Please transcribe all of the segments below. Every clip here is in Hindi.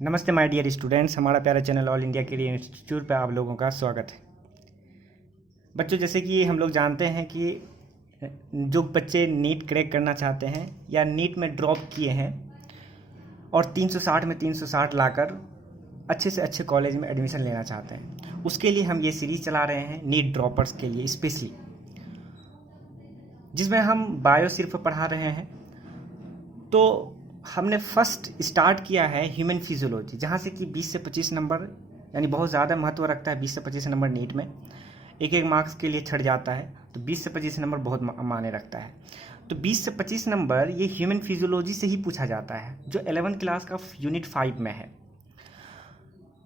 नमस्ते माय डियर स्टूडेंट्स, हमारा प्यारा चैनल ऑल इंडिया के लिए इंस्टीट्यूट पर आप लोगों का स्वागत है। बच्चों, जैसे कि हम लोग जानते हैं कि जो बच्चे नीट क्रैक करना चाहते हैं या नीट में ड्रॉप किए हैं और 360 में 360 लाकर अच्छे से अच्छे कॉलेज में एडमिशन लेना चाहते हैं, उसके लिए हम ये सीरीज़ चला रहे हैं नीट ड्रॉपर्स के लिए स्पेशली, जिसमें हम बायो सिर्फ पढ़ा रहे हैं। तो हमने फर्स्ट स्टार्ट किया है ह्यूमन फिजियोलॉजी, जहाँ से कि 20 से 25 नंबर, यानी बहुत ज़्यादा महत्व रखता है। 20 से 25 नंबर नीट में एक एक मार्क्स के लिए छट जाता है, तो 20 से 25 नंबर बहुत मायने रखता है। तो 20 से 25 नंबर ये ह्यूमन फिजियोलॉजी से ही पूछा जाता है, जो 11th क्लास का यूनिट 5 में है।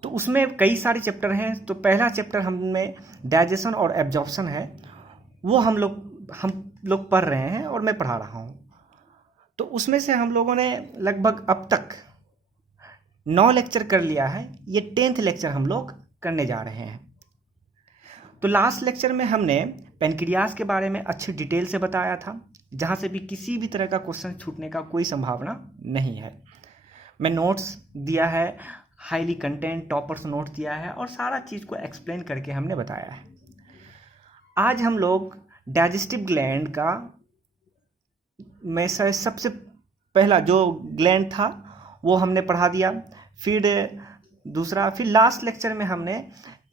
तो उसमें कई सारे चैप्टर हैं। तो पहला चैप्टर हमें डाइजेशन और एब्जॉर्प्शन है, वो हम लोग पढ़ रहे हैं और मैं पढ़ा रहा हूँ। तो उसमें से हम लोगों ने लगभग अब तक 9 लेक्चर कर लिया है। ये 10th लेक्चर हम लोग करने जा रहे हैं। तो लास्ट लेक्चर में हमने पेनक्रियास के बारे में अच्छी डिटेल से बताया था, जहाँ से भी किसी भी तरह का क्वेश्चन छूटने का कोई संभावना नहीं है। मैं नोट्स दिया है, हाईली कंटेंट टॉपर्स नोट दिया है और सारा चीज़ को एक्सप्लेन करके हमने बताया है। आज हम लोग डाइजेस्टिव ग्लैंड का में से सबसे पहला जो ग्लैंड था वो हमने पढ़ा दिया। फिर लास्ट लेक्चर में हमने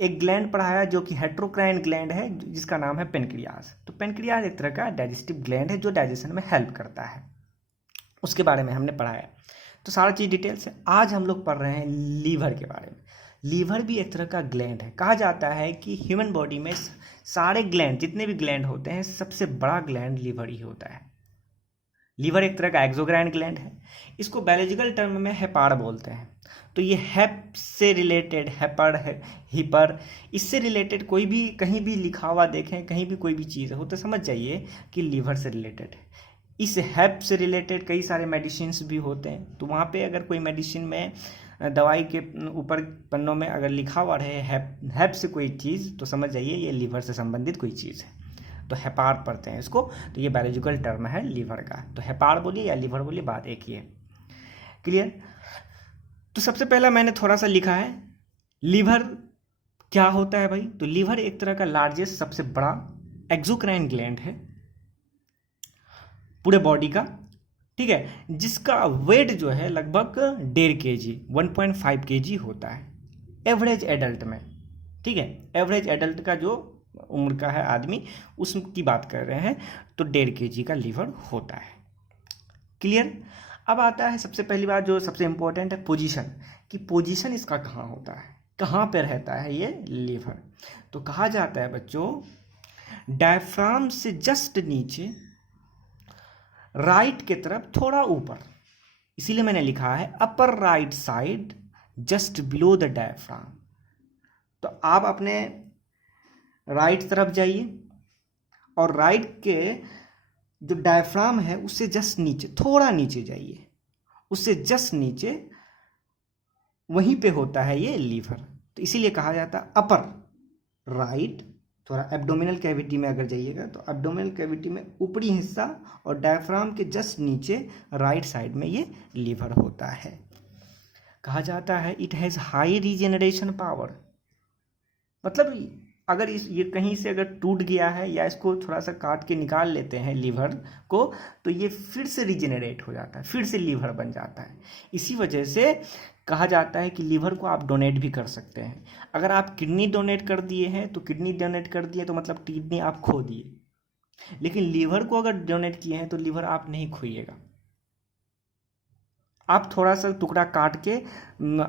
एक ग्लैंड पढ़ाया जो कि हेट्रोक्राइन ग्लैंड है, जिसका नाम है पेनक्रियास। तो पेनक्रियास एक तरह का डाइजेस्टिव ग्लैंड है जो डाइजेशन में हेल्प करता है, उसके बारे में हमने पढ़ाया। तो सारा चीज़ डिटेल से आज हम लोग पढ़ रहे हैं लीवर के बारे में। लीवर भी एक तरह का ग्लैंड है। कहा जाता है कि ह्यूमन बॉडी में सारे ग्लैंड, जितने भी ग्लैंड होते हैं, सबसे बड़ा ग्लैंड लीवर ही होता है। लीवर एक तरह का एक्सोक्राइन ग्लैंड है। इसको बायोलॉजिकल टर्म में हेपार बोलते हैं। तो ये हेप से रिलेटेड, हेपर है, हिपर, इससे रिलेटेड कोई भी कहीं भी लिखा हुआ देखें, कहीं भी कोई भी चीज़ हो तो समझ जाइए कि लीवर से रिलेटेड है। इस हेप से रिलेटेड कई सारे मेडिसिन भी होते हैं। तो वहाँ पे अगर कोई मेडिसिन में दवाई के ऊपर पन्नों में अगर लिखा हुआ रहे हेप से कोई चीज़, तो समझ जाइए ये लीवर से संबंधित कोई चीज़ है। तो हेपार पढ़ते हैं इसको। तो ये बायोलॉजिकल टर्म है लीवर का। तो हेपार बोलिए या लीवर बोलिए, बात एक ही है। क्लियर? तो सबसे पहला मैंने थोड़ा सा लिखा है लीवर क्या होता है भाई। तो लीवर एक तरह का लार्जेस्ट, सबसे बड़ा एक्सोक्राइन ग्लैंड है पूरे बॉडी का, ठीक है, जिसका वेट जो है लगभग 1.5 kg 1.5 kg होता है एवरेज एडल्ट में। ठीक है, एवरेज एडल्ट का जो उम्र का है आदमी, उसकी बात कर रहे हैं, तो 1.5 kg का लीवर होता है। क्लियर? अब आता है सबसे पहली बात जो सबसे इंपॉर्टेंट है, पोजीशन, कि पोजीशन इसका कहाँ होता है, कहाँ पे रहता है ये लीवर। तो कहा जाता है बच्चों, डायफ्राम से जस्ट नीचे, राइट के तरफ थोड़ा ऊपर, इसीलिए मैंने लिखा है upper right side just below the diaphragm. तो आप अपने राइट तरफ जाइए और राइट के जो डायफ्राम है उससे जस्ट नीचे, थोड़ा नीचे जाइए, उससे जस्ट नीचे, वहीं पे होता है ये लीवर। तो इसीलिए कहा जाता है अपर राइट। थोड़ा एब्डोमिनल कैविटी में अगर जाइएगा तो एब्डोमिनल कैविटी में ऊपरी हिस्सा और डायफ्राम के जस्ट नीचे राइट साइड में ये लीवर होता है। कहा जाता है it has high regeneration power. मतलब अगर ये कहीं से अगर टूट गया है या इसको थोड़ा सा काट के निकाल लेते हैं लीवर को, तो ये फिर से रीजेनरेट हो जाता है, फिर से लीवर बन जाता है। इसी वजह से कहा जाता है कि लीवर को आप डोनेट भी कर सकते हैं। अगर आप किडनी डोनेट कर दिए हैं तो किडनी डोनेट कर दिए तो मतलब किडनी आप खो दिए, लेकिन लीवर को अगर डोनेट किए हैं तो लीवर आप नहीं खोइएगा। आप थोड़ा सा टुकड़ा काट के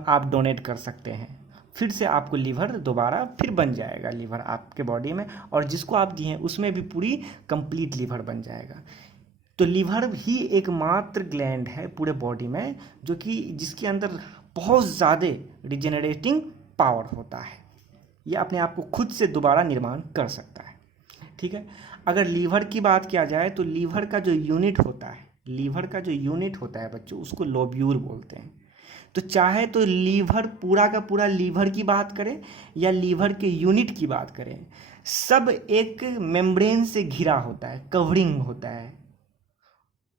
आप डोनेट कर सकते हैं, फिर से आपको लीवर दोबारा फिर बन जाएगा लीवर आपके बॉडी में, और जिसको आप दिए हैं उसमें भी पूरी कंप्लीट लीवर बन जाएगा। तो लीवर ही एकमात्र ग्लैंड है पूरे बॉडी में जो कि जिसके अंदर बहुत ज़्यादा रिजेनरेटिंग पावर होता है। ये अपने आप को खुद से दोबारा निर्माण कर सकता है। ठीक है, अगर लीवर की बात किया जाए तो लीवर का जो यूनिट होता है, लीवर का जो यूनिट होता है बच्चों, उसको लोब्यूल बोलते हैं। तो चाहे तो लीवर पूरा का पूरा लीवर की बात करें या लीवर के यूनिट की बात करें, सब एक मेम्ब्रेन से घिरा होता है, कवरिंग होता है।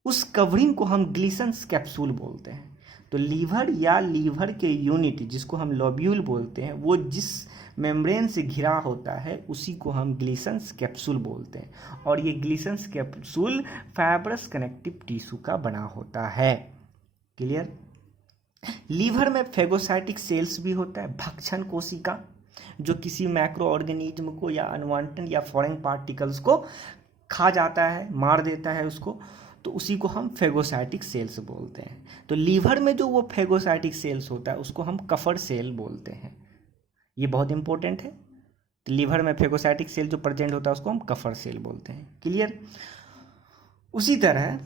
उस कवरिंग को हम ग्लिसन्स कैप्सूल बोलते हैं। तो लीवर या लीवर के यूनिट जिसको हम लोब्यूल बोलते हैं, वो जिस मेम्ब्रेन से घिरा होता है उसी को हम ग्लिसन्स कैप्सूल बोलते हैं। और ये Glisson's capsule fibrous connective tissue का बना होता है। क्लियर। लीवर में फेगोसाइटिक सेल्स भी होता है, भक्षण कोशिका, जो किसी मैक्रो ऑर्गेनिज्म को या अनवांटेड या फॉरेन पार्टिकल्स को खा जाता है, मार देता है उसको, तो उसी को हम फेगोसाइटिक सेल्स बोलते हैं। तो लीवर में जो वो फेगोसाइटिक सेल्स होता है उसको हम कफर सेल बोलते हैं। ये बहुत इंपॉर्टेंट है। तो लीवर में फेगोसाइटिक सेल जो प्रेजेंट होता है उसको हम कफर सेल बोलते हैं। क्लियर। उसी तरह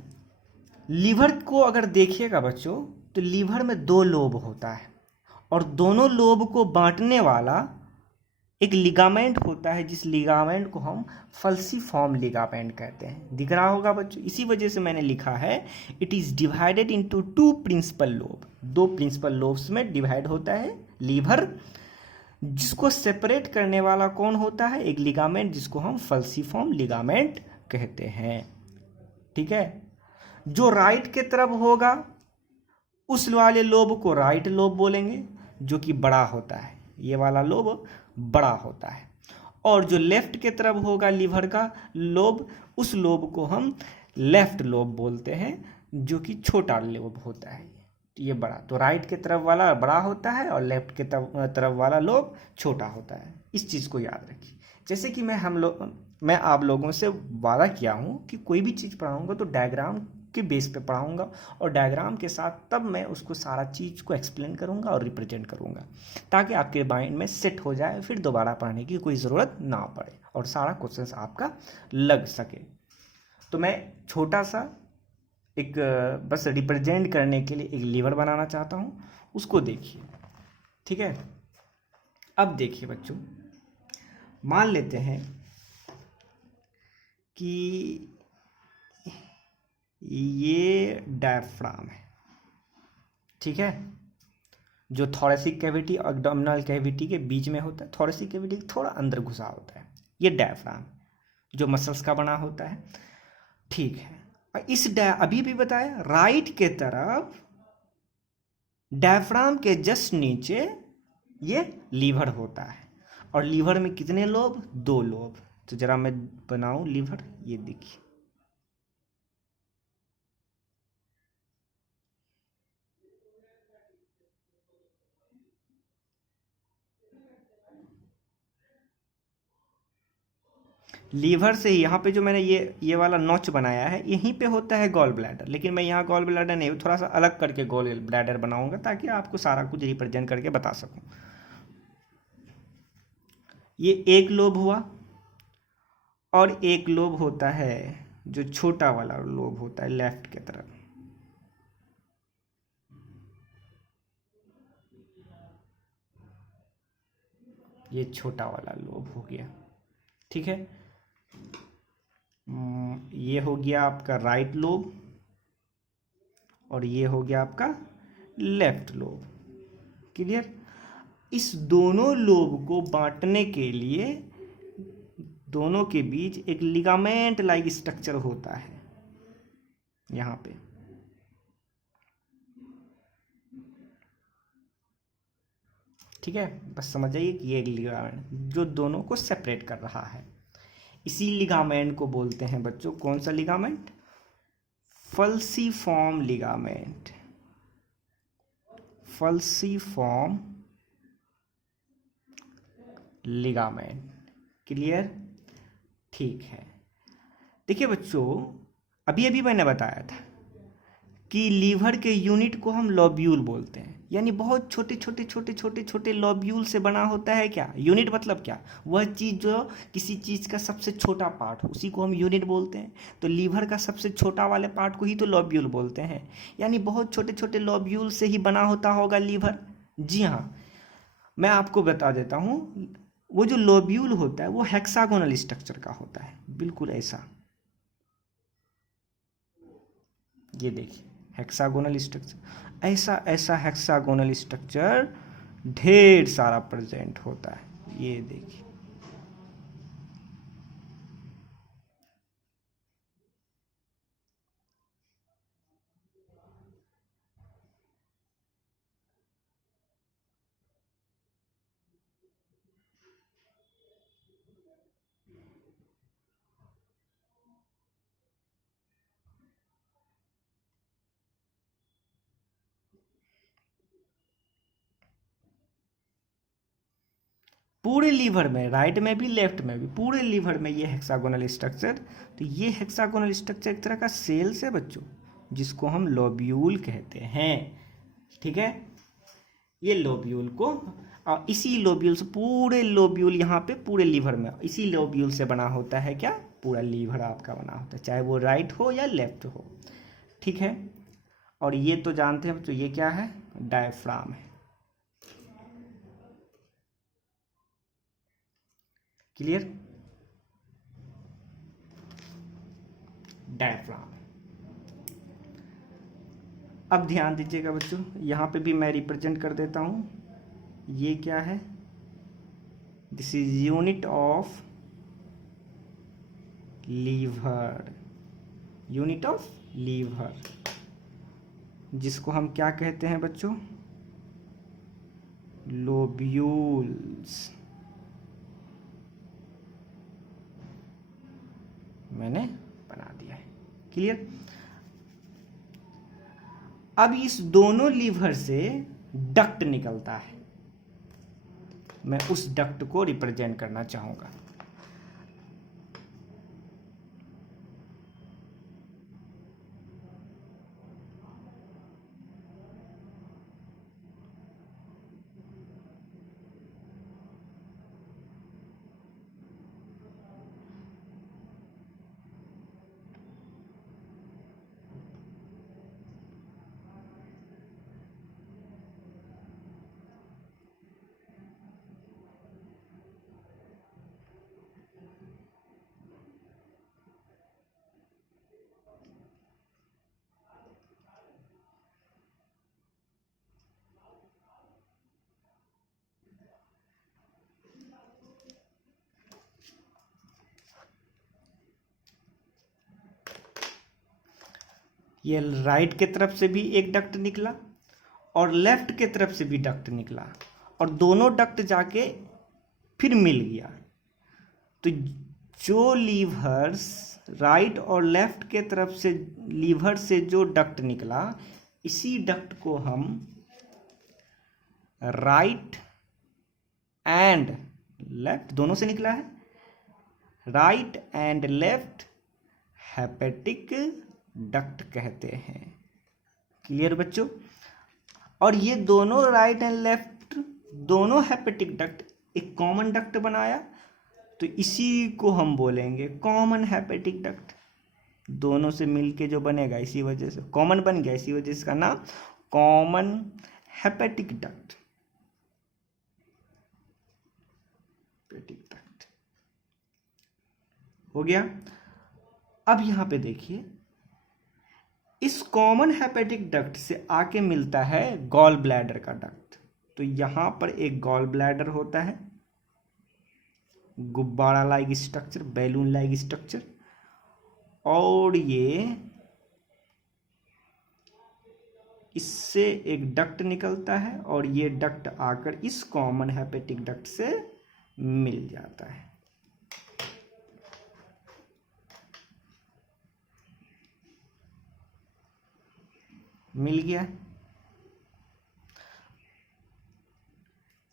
लीवर को अगर देखिएगा बच्चों, तो लीवर में 2 लोब होता है और दोनों लोब को बांटने वाला एक लिगामेंट होता है, जिस लिगामेंट को हम फल्सीफॉर्म लिगामेंट कहते हैं। दिख रहा होगा बच्चों, इसी वजह से मैंने लिखा है it is divided into 2 principal lobe. 2 principal lobes में डिवाइड होता है लीवर, जिसको सेपरेट करने वाला कौन होता है? एक लिगामेंट, जिसको हम फल्सीफॉर्म लिगामेंट कहते हैं। ठीक है। जो राइट के तरफ होगा उस वाले लोब को राइट लोब बोलेंगे, जो कि बड़ा होता है, ये वाला लोब बड़ा होता है। और जो लेफ्ट के तरफ होगा लीवर का लोब, उस लोब को हम लेफ्ट लोब बोलते हैं, जो कि छोटा लोब होता है, ये बड़ा। तो राइट के तरफ वाला बड़ा होता है और लेफ्ट के तरफ वाला लोब छोटा होता है। इस चीज़ को याद रखिए। जैसे कि मैं आप लोगों से वादा किया हूँ कि कोई भी चीज़ पढ़ाऊँगा तो डायग्राम के बेस पे पढ़ाऊँगा, और डायग्राम के साथ तब मैं उसको सारा चीज़ को एक्सप्लेन करूँगा और रिप्रेजेंट करूँगा, ताकि आपके माइंड में सेट हो जाए, फिर दोबारा पढ़ने की कोई ज़रूरत ना पड़े और सारा क्वेश्चंस आपका लग सके। तो मैं छोटा सा एक बस रिप्रेजेंट करने के लिए एक लीवर बनाना चाहता हूँ, उसको देखिए। ठीक है। अब देखिए बच्चों, मान लेते हैं कि ये डायफ्राम है। ठीक है। जो थोरेसिक कैविटी और एब्डोमिनल कैविटी के बीच में होता है, थोरेसिक कैविटी थोड़ा अंदर घुसा होता है, ये डायफ्राम जो मसल्स का बना होता है। ठीक है। और अभी भी बताया, राइट के तरफ डायफ्राम के जस्ट नीचे ये लीवर होता है, और लीवर में कितने लोब? 2 लोब। तो जरा मैं बनाऊं लीवर, ये देखिए। लीवर से यहाँ पे जो मैंने ये वाला नॉच बनाया है, यहीं पे होता है गॉल ब्लैडर, लेकिन मैं यहाँ गॉल ब्लैडर नहीं, थोड़ा सा अलग करके गॉल ब्लैडर बनाऊंगा, ताकि आपको सारा कुछ रिप्रेजेंट करके बता सकूं। ये एक लोब हुआ, और एक लोब होता है जो छोटा वाला लोब होता है लेफ्ट के तरफ, ये छोटा वाला लोब हो गया। ठीक है। ये हो गया आपका राइट लोब, और ये हो गया आपका लेफ्ट लोब। क्लियर। इस दोनों लोब को बांटने के लिए दोनों के बीच एक लिगामेंट लाइक स्ट्रक्चर होता है यहां पे। ठीक है। बस समझ जाइए कि ये एक लिगामेंट जो दोनों को सेपरेट कर रहा है, इसी लिगामेंट को बोलते हैं बच्चों, कौन सा लिगामेंट? फल्सीफॉर्म लिगामेंट। फल्सीफॉर्म लिगामेंट। क्लियर। ठीक है। देखिए बच्चों, अभी अभी मैंने बताया था कि लीवर के यूनिट को हम लोब्यूल बोलते हैं, यानी बहुत छोटे छोटे छोटे छोटे छोटे लोब्यूल से बना होता है। क्या यूनिट मतलब? क्या वह चीज़ जो किसी चीज़ का सबसे छोटा पार्ट हो, उसी को हम यूनिट बोलते हैं। तो लीवर का सबसे छोटा वाले पार्ट को ही तो लोब्यूल बोलते हैं, यानी बहुत छोटे छोटे लोब्यूल से ही बना होता होगा लीवर। जी हाँ, मैं आपको बता देता हूँ, वो जो लोब्यूल होता है वो हेक्सागोनल स्ट्रक्चर का होता है, बिल्कुल ऐसा। ये देखिए हेक्सागोनल स्ट्रक्चर, ऐसा ऐसा हेक्सागोनल स्ट्रक्चर ढेर सारा प्रेजेंट होता है। ये देखिए, पूरे लीवर में, राइट में भी लेफ्ट में भी, पूरे लीवर में ये हेक्सागोनल स्ट्रक्चर। तो ये हेक्सागोनल स्ट्रक्चर एक तरह का सेल्स है बच्चों, जिसको हम लोब्यूल कहते हैं। ठीक है, ये लोब्यूल को, और इसी लोब्यूल से, पूरे लोब्यूल यहाँ पे पूरे लीवर में, इसी लोब्यूल से बना होता है क्या, पूरा लीवर आपका बना होता है, चाहे वो राइट हो या लेफ्ट हो। ठीक है, और ये तो जानते हैं बच्चों, ये क्या है, डायफ्राम है। Clear, diaphragm. अब ध्यान दीजिएगा बच्चों, यहाँ पे भी मैं रिप्रेजेंट कर देता हूँ। ये क्या है, this is unit of liver, unit of liver, जिसको हम क्या कहते हैं बच्चों, लोब्यूल्स। मैंने बना दिया है। क्लियर। अब इस दोनों लीवर से डक्ट निकलता है, मैं उस डक्ट को रिप्रेजेंट करना चाहूंगा। ये राइट के तरफ से भी एक डक्ट निकला और लेफ्ट के तरफ से भी डक्ट निकला, और दोनों डक्ट जाके फिर मिल गया। तो जो लीवर्स राइट और लेफ्ट के तरफ से, लीवर से जो डक्ट निकला, इसी डक्ट को हम राइट एंड लेफ्ट दोनों से निकला है, right and left hepatic duct कहते हैं। क्लियर बच्चों। और ये दोनों राइट एंड लेफ्ट दोनों हेपेटिक डक्ट एक कॉमन डक्ट बनाया, तो इसी को हम बोलेंगे कॉमन हेपेटिक डक्ट। दोनों से मिलके जो बनेगा, इसी वजह से कॉमन बन गया, इसी वजह से इसका नाम common hepatic duct, hepatic duct हो गया। अब यहां पे देखिए, इस कॉमन हेपेटिक डक्ट से आके मिलता है गॉल ब्लैडर का डक्ट। तो यहां पर एक गॉल ब्लैडर होता है, गुब्बारा like structure, balloon like structure, और ये इससे एक डक्ट निकलता है, और ये डक्ट आकर इस कॉमन हेपेटिक डक्ट से मिल जाता है। मिल गया।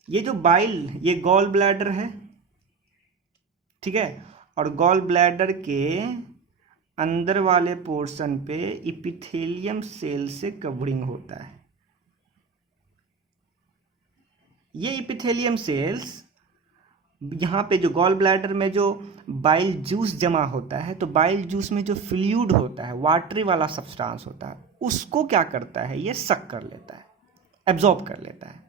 ये जो बाइल, ये गॉल ब्लैडर है, ठीक है, और गॉल ब्लैडर के अंदर वाले पोर्शन पे इपिथेलियम सेल से कवरिंग होता है। ये इपिथेलियम सेल्स, यहाँ पे जो गॉल ब्लैडर में जो बाइल जूस जमा होता है, तो बाइल जूस में जो फ्लूइड होता है, वाटरी वाला सब्सटेंस होता है, उसको क्या करता है, ये सक कर लेता है, एब्जॉर्ब कर लेता है,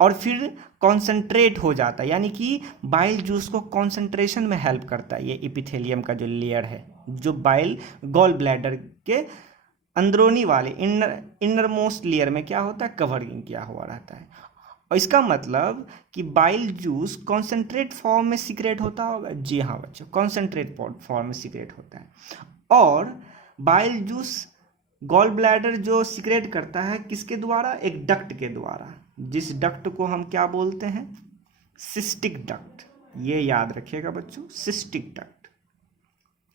और फिर कॉन्सेंट्रेट हो जाता है। यानी कि बाइल जूस को कॉन्सेंट्रेशन में हेल्प करता है ये इपिथेलियम का जो लेयर है, जो बाइल गॉल ब्लैडर के अंदरूनी वाले इनर मोस्ट लेयर में क्या होता है, कवरिंग किया हुआ रहता है। और इसका मतलब कि बाइल जूस कॉन्सेंट्रेट फॉर्म में सीक्रेट होता होगा। जी हाँ बच्चों, कॉन्सेंट्रेट फॉर्म में सीक्रेट होता है। और बाइल जूस गॉल ब्लैडर जो सीक्रेट करता है किसके द्वारा, एक डक्ट के द्वारा, जिस डक्ट को हम क्या बोलते हैं, सिस्टिक डक्ट। ये याद रखिएगा बच्चों, सिस्टिक डक्ट,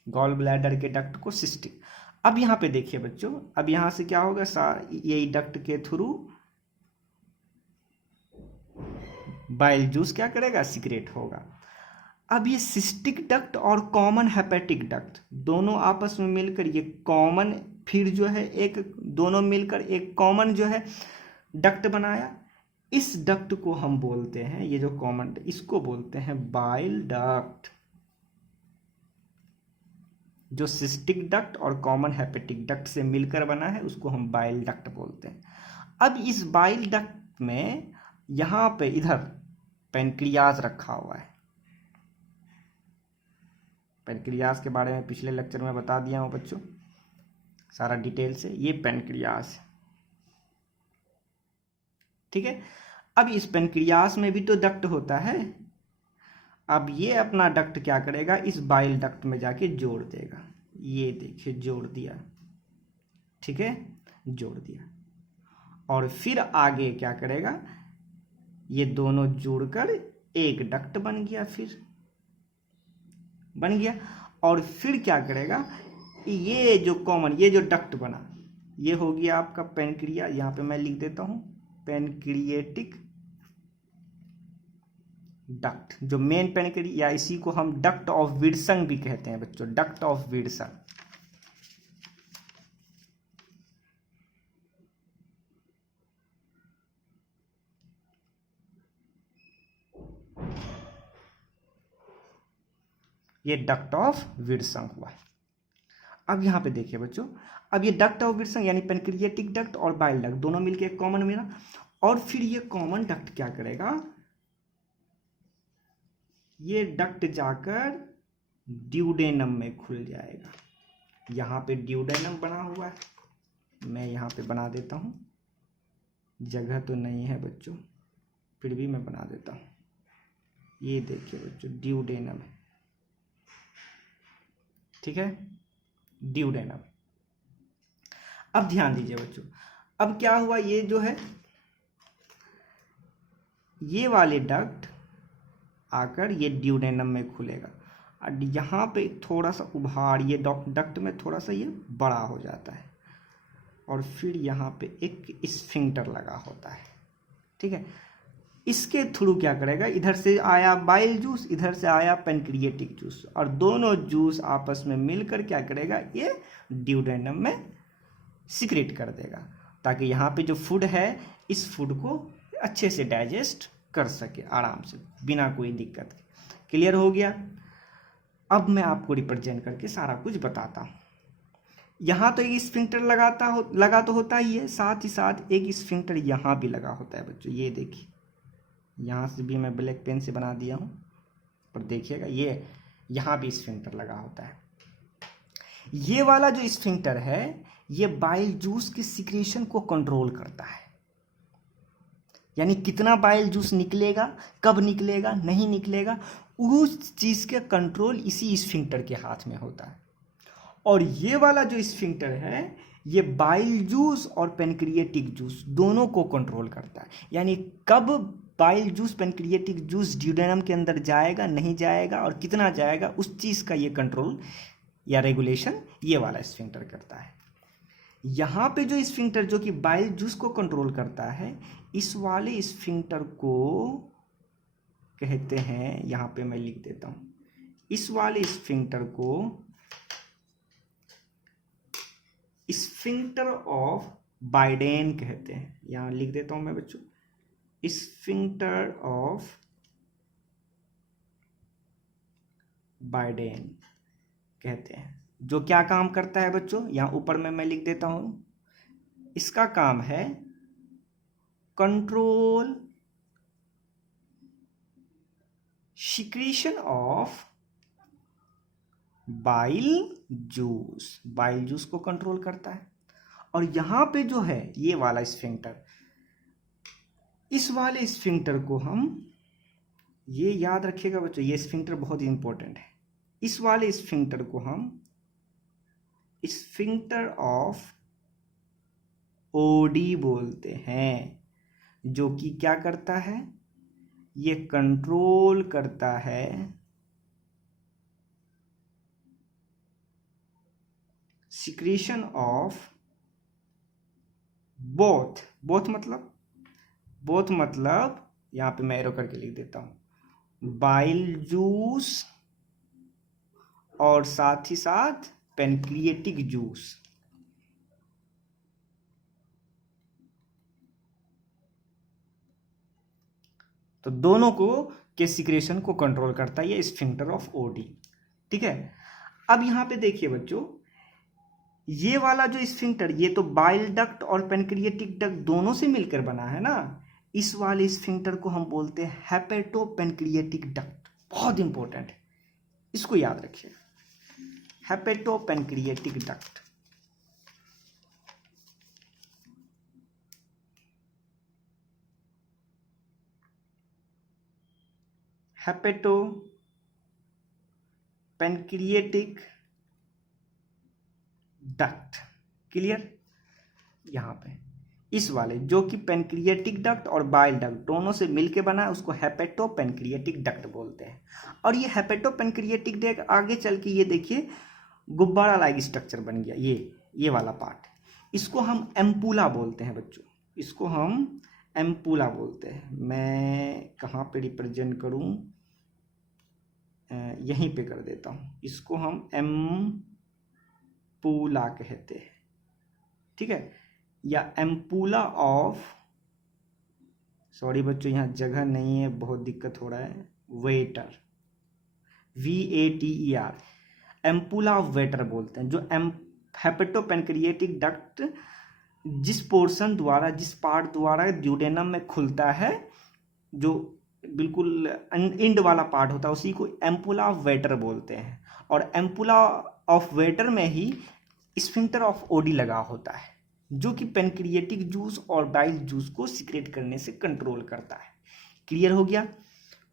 गॉल ब्लैडर के डक्ट को सिस्टिक। अब यहाँ पे देखिए बच्चों, अब यहाँ से क्या होगा, यही डक्ट के थ्रू बाइल जूस क्या करेगा, सीक्रेट होगा। अब ये सिस्टिक डक्ट और कॉमन हेपेटिक डक्ट दोनों आपस में मिलकर ये कॉमन, फिर जो है एक दोनों मिलकर एक कॉमन जो है डक्ट बनाया। इस डक्ट को हम बोलते हैं, ये जो कॉमन, इसको बोलते हैं बाइल डक्ट। जो सिस्टिक डक्ट और कॉमन हेपेटिक डक्ट से मिलकर बना है उसको हम बाइल डक्ट बोलते हैं। अब इस बाइल डक्ट में यहां पे इधर पेनक्रियाज रखा हुआ है। पेनक्रियाज के बारे में पिछले लेक्चर में बता दिया हूं बच्चों सारा डिटेल से। ये पेनक्रियाज, ठीक है। अब इस पेनक्रियाज में भी तो डक्ट होता है। अब ये अपना डक्ट क्या करेगा, इस बाइल डक्ट में जाके जोड़ देगा। ये देखिए जोड़ दिया, ठीक है, जोड़ दिया। और फिर आगे क्या करेगा, ये दोनों जुड़कर एक डक्ट बन गया, फिर बन गया। और फिर क्या करेगा, ये जो कॉमन, ये जो डक्ट बना, ये हो गया आपका पेनक्रिया। यहां पे मैं लिख देता हूं पेनक्रिएटिक डक्ट, जो मेन पेनक्रिया, या इसी को हम डक्ट ऑफ विल्सन भी कहते हैं बच्चों, डक्ट ऑफ विल्सन। ये डक्ट ऑफ विल्सन हुआ। अब यहां पे देखिए बच्चों, अब ये डक्ट ऑफ विल्सन यानी पेनक्रिएटिक डक्ट और बाइल डक्ट दोनों मिलके एक कॉमन मिला। और फिर ये कॉमन डक्ट क्या करेगा, ये डक्ट जाकर ड्यूडेनम में खुल जाएगा। यहां पे ड्यूडेनम बना हुआ है, मैं यहां पे बना देता हूं, जगह तो नहीं है बच्चों, फिर भी मैं बना देता हूं। ये देखिए बच्चों ड्यूडेनम है, ठीक है, ड्यूडेनम। अब ध्यान दीजिए बच्चों, अब क्या हुआ, ये जो है ये वाले डक्ट आकर ये ड्यूडेनम में खुलेगा। और यहाँ पे थोड़ा सा उभार, ये डक्ट में थोड़ा सा ये बड़ा हो जाता है। और फिर यहाँ पे एक स्फिंक्टर लगा होता है, ठीक है। इसके थ्रू क्या करेगा, इधर से आया बाइल जूस, इधर से आया पेनक्रिएटिक जूस, और दोनों जूस आपस में मिलकर क्या करेगा, ये ड्यूडेनम में सीक्रेट कर देगा, ताकि यहाँ पे जो फूड है इस फूड को अच्छे से डाइजेस्ट कर सके आराम से बिना कोई दिक्कत के। क्लियर हो गया। अब मैं आपको रिप्रेजेंट करके सारा कुछ बताता हूँ। यहाँ तो एक स्फिंक्टर लगा तो होता ही है, साथ ही साथ एक स्फिंक्टर यहाँ भी लगा होता है बच्चों। ये देखिए, यहाँ से भी मैं ब्लैक पेन से बना दिया हूँ, पर देखिएगा ये यहाँ भी स्फिंक्टर लगा होता है। ये वाला जो स्फिंक्टर है ये बाइल जूस के सिक्रेशन को कंट्रोल करता है, यानी कितना बाइल जूस निकलेगा, कब निकलेगा, नहीं निकलेगा, उस चीज के कंट्रोल इसी स्फिंक्टर के हाथ में होता है। और ये वाला जो स्फिंक्टर है ये बाइल जूस और पेनक्रिएटिक जूस दोनों को कंट्रोल करता है, यानी कब bile juice pancreatic juice duodenum के अंदर जाएगा, नहीं जाएगा, और कितना जाएगा, उस चीज का ये कंट्रोल या रेगुलेशन ये वाला स्फिंक्टर करता है। यहाँ पे जो स्फिंक्टर जो कि बाइल जूस को कंट्रोल करता है, इस वाले स्फिंक्टर को कहते हैं, यहाँ पे मैं लिख देता हूं, इस वाले स्फिंक्टर को स्फिंक्टर ऑफ बाइडेन कहते हैं। यहाँ लिख देता हूं मैं बच्चों, स्फिंक्टर ऑफ बाइडेन कहते हैं। जो क्या काम करता है बच्चों, यहां ऊपर में मैं लिख देता हूं, इसका काम है control secretion of bile juice, bile juice को कंट्रोल करता है। और यहां पे जो है ये वाला स्फिंक्टर, इस वाले स्फिंक्टर को हम, ये याद रखिएगा बच्चों, ये स्फिंक्टर बहुत ही इंपॉर्टेंट है। इस वाले स्फिंक्टर को हम स्फिंक्टर ऑफ ओडी बोलते हैं, जो कि क्या करता है, ये कंट्रोल करता है सिक्रीशन ऑफ बोथ मतलब यहाँ पे मैं एरो करके लिख देता हूँ, बाइल जूस और साथ ही साथ पेनक्रिएटिक जूस। तो दोनों को के सिक्रेशन को कंट्रोल करता है ये स्फिंक्टर ऑफ ओडी। ठीक है, अब यहाँ पे देखिए बच्चों, ये वाला जो स्फिंक्टर, ये तो बाइल डक्ट और पेनक्रिएटिक डक्ट दोनों से मिलकर बना है ना। इस वाले स्फिंक्टर को हम बोलते हैं हेपेटो पेनक्रिएटिक डक्ट। बहुत इंपॉर्टेंट है, इसको याद रखिए, hepato pancreatic duct. Hepato pancreatic duct, clear. यहाँ पे इस वाले जो कि पेनक्रिएटिक डक्ट और बाइल डक्ट दोनों से मिलके बना है, उसको हेपेटो पेनक्रिएटिक डक्ट बोलते हैं। और ये हेपेटो पेनक्रिएटिक डक्ट आगे चल के ये देखिए गुब्बारा लाइक स्ट्रक्चर बन गया, ये वाला पार्ट, इसको हम एम्पूला बोलते हैं बच्चों, इसको हम एम्पूला बोलते हैं। मैं कहाँ पे रिप्रेजेंट करूँ, यहीं पे कर देता हूँ, इसको हम एम्पूला कहते हैं। ठीक है, या एम्पूला ऑफ, सॉरी बच्चों यहाँ जगह नहीं है, बहुत दिक्कत हो रहा है, वेटर, VATER, एम्पूला ऑफ वेटर बोलते हैं। जो हेपेटो पेनक्रिएटिक डक्ट जिस पोर्शन द्वारा, जिस पार्ट द्वारा ड्यूडेनम में खुलता है, जो बिल्कुल इंड वाला पार्ट होता है, उसी को एम्पूला ऑफ वेटर बोलते हैं। और एम्पूला ऑफ वेटर में ही स्फिंक्टर ऑफ ओडी लगा होता है, जो कि पेनक्रिएटिक जूस और बाइल जूस को सिक्रेट करने से कंट्रोल करता है। क्लियर हो गया?